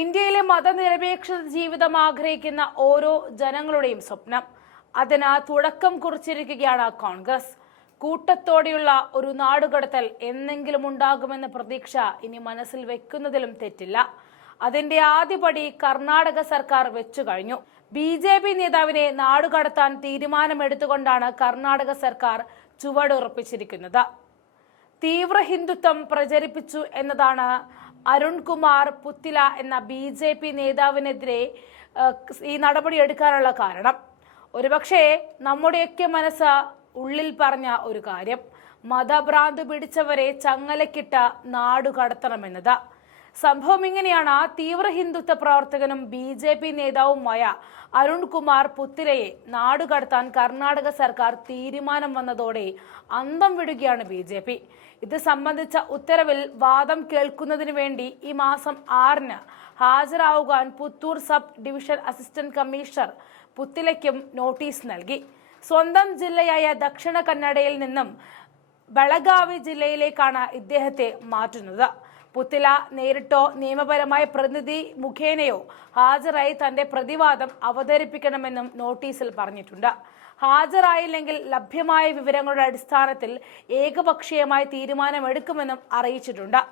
ഇന്ത്യയിലെ മതനിരപേക്ഷ ജീവിതം ആഗ്രഹിക്കുന്ന ഓരോ ജനങ്ങളുടെയും സ്വപ്നം. അതിന് തുടക്കം കുറിച്ചിരിക്കുകയാണ് കോൺഗ്രസ്. കൂട്ടത്തോടെയുള്ള ഒരു നാടുകടത്തൽ എന്നെങ്കിലും ഉണ്ടാകുമെന്ന പ്രതീക്ഷ ഇനി മനസ്സിൽ വെക്കുന്നതിലും തെറ്റില്ല. അതിന്റെ ആദ്യപടി കർണാടക സർക്കാർ വെച്ചു കഴിഞ്ഞു. BJP നേതാവിനെ നാടുകടത്താൻ തീരുമാനമെടുത്തുകൊണ്ടാണ് കർണാടക സർക്കാർ ചുവടുറപ്പിച്ചിരിക്കുന്നത്. തീവ്ര ഹിന്ദുത്വം പ്രചരിപ്പിച്ചു എന്നതാണ് അരുൺകുമാർ പുത്തില എന്ന BJP നേതാവിനെതിരെ ഈ നടപടി എടുക്കാനുള്ള കാരണം. ഒരുപക്ഷെ നമ്മുടെയൊക്കെ മനസ്സ് ഉള്ളിൽ പറഞ്ഞ ഒരു കാര്യം, മതഭ്രാന്ത് പിടിച്ചവരെ ചങ്ങലക്കിട്ട നാടുകടത്തണമെന്നത്. സംഭവം ഇങ്ങനെയാണ്. തീവ്ര ഹിന്ദുത്വ പ്രവർത്തകനും BJP നേതാവുമായ അരുൺകുമാർ പുത്തിലയെ നാടുകടത്താൻ കർണാടക സർക്കാർ തീരുമാനം വന്നതോടെ അന്തം വിടുകയാണ് BJP. ഇത് സംബന്ധിച്ച ഉത്തരവിൽ വാദം കേൾക്കുന്നതിന് വേണ്ടി ഈ മാസം 6-ന് ഹാജരാകാൻ Puttur sub division assistant commissioner പുത്തിലയ്ക്കും നോട്ടീസ് നൽകി. സ്വന്തം ജില്ലയായ ദക്ഷിണ കന്നഡയിൽ നിന്നും ബെളഗാവി ജില്ലയിലേക്കാണ് ഇദ്ദേഹത്തെ മാറ്റുന്നത്. പുത്തില നേരിട്ടോ നിയമപരമായ പ്രതിനിധി മുഖേനയോ ഹാജരായി തന്റെ പ്രതിവാദം അവതരിപ്പിക്കണമെന്നും നോട്ടീസിൽ പറഞ്ഞിട്ടുണ്ട്. ഹാജരായില്ലെങ്കിൽ ലഭ്യമായ വിവരങ്ങളുടെ അടിസ്ഥാനത്തിൽ ഏകപക്ഷീയമായ തീരുമാനമെടുക്കുമെന്നും അറിയിച്ചിട്ടുണ്ട്.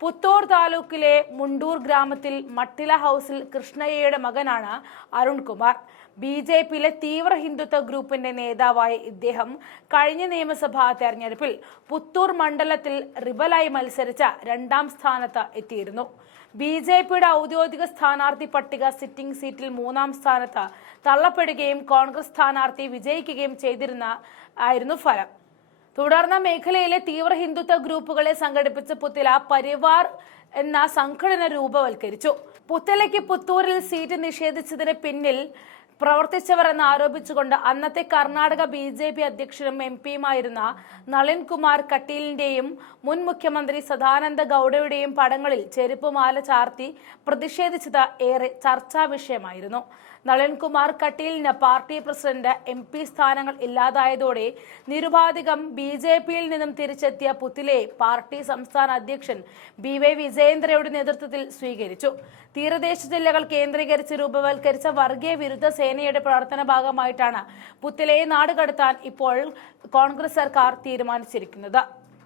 പുത്തൂർ താലൂക്കിലെ മുണ്ടൂർ ഗ്രാമത്തിൽ മട്ടില ഹൗസിൽ കൃഷ്ണയ്യയുടെ മകനാണ് അരുൺകുമാർ. BJPയിലെ തീവ്ര ഹിന്ദുത്വ ഗ്രൂപ്പിന്റെ നേതാവായ ഇദ്ദേഹം കഴിഞ്ഞ നിയമസഭാ തെരഞ്ഞെടുപ്പിൽ പുത്തൂർ മണ്ഡലത്തിൽ റിബലായി മത്സരിച്ച 2ാം സ്ഥാനത്ത് എത്തിയിരുന്നു. BJPയുടെ ഔദ്യോഗിക സ്ഥാനാർത്ഥി പട്ടിക സിറ്റിംഗ് സീറ്റിൽ 3ാം സ്ഥാനത്ത് തള്ളപ്പെടുകയും കോൺഗ്രസ് സ്ഥാനാർത്ഥി വിജയിക്കുകയും ചെയ്തിരുന്ന ഫലം. തുടർന്ന് മേഖലയിലെ തീവ്ര ഹിന്ദുത്വ ഗ്രൂപ്പുകളെ സംഘടിപ്പിച്ച് പുത്തില പരിവാർ എന്ന സംഘടന രൂപവൽക്കരിച്ചു. പുത്തിലയ്ക്ക് പുത്തൂരിൽ സീറ്റ് നിഷേധിച്ചതിന് പിന്നിൽ പ്രവർത്തിച്ചവർ എന്ന് ആരോപിച്ചുകൊണ്ട് അന്നത്തെ കർണാടക BJP അധ്യക്ഷനും MP-യുമായിരുന്ന നളിൻ കുമാർ കട്ടീലിന്റെയും മുൻ മുഖ്യമന്ത്രി സദാനന്ദ ഗൌഡയുടെയും പടങ്ങളിൽ ചെരുപ്പുമാല ചാർത്തി പ്രതിഷേധിച്ചത് ഏറെ ചർച്ചാ വിഷയമായിരുന്നു. നളിൻ കുമാർ കട്ടീലിന് പാർട്ടി പ്രസിഡന്റ് MP സ്ഥാനങ്ങൾ ഇല്ലാതായതോടെ നിരുപാധികം BJPയിൽ നിന്നും തിരിച്ചെത്തിയ പുത്തിലയെ പാർട്ടി സംസ്ഥാന അധ്യക്ഷൻ BY വിജയേന്ദ്രയുടെ നേതൃത്വത്തിൽ സ്വീകരിച്ചു. തീരദേശ ജില്ലകൾ കേന്ദ്രീകരിച്ച് രൂപവൽക്കരിച്ച വർഗീയ വിരുദ്ധ സേനയുടെ പ്രവർത്തന ഭാഗമായിട്ടാണ് പുത്തിലയെ നാടുകടത്താൻ ഇപ്പോൾ കോൺഗ്രസ് സർക്കാർ തീരുമാനിച്ചിരിക്കുന്നത്.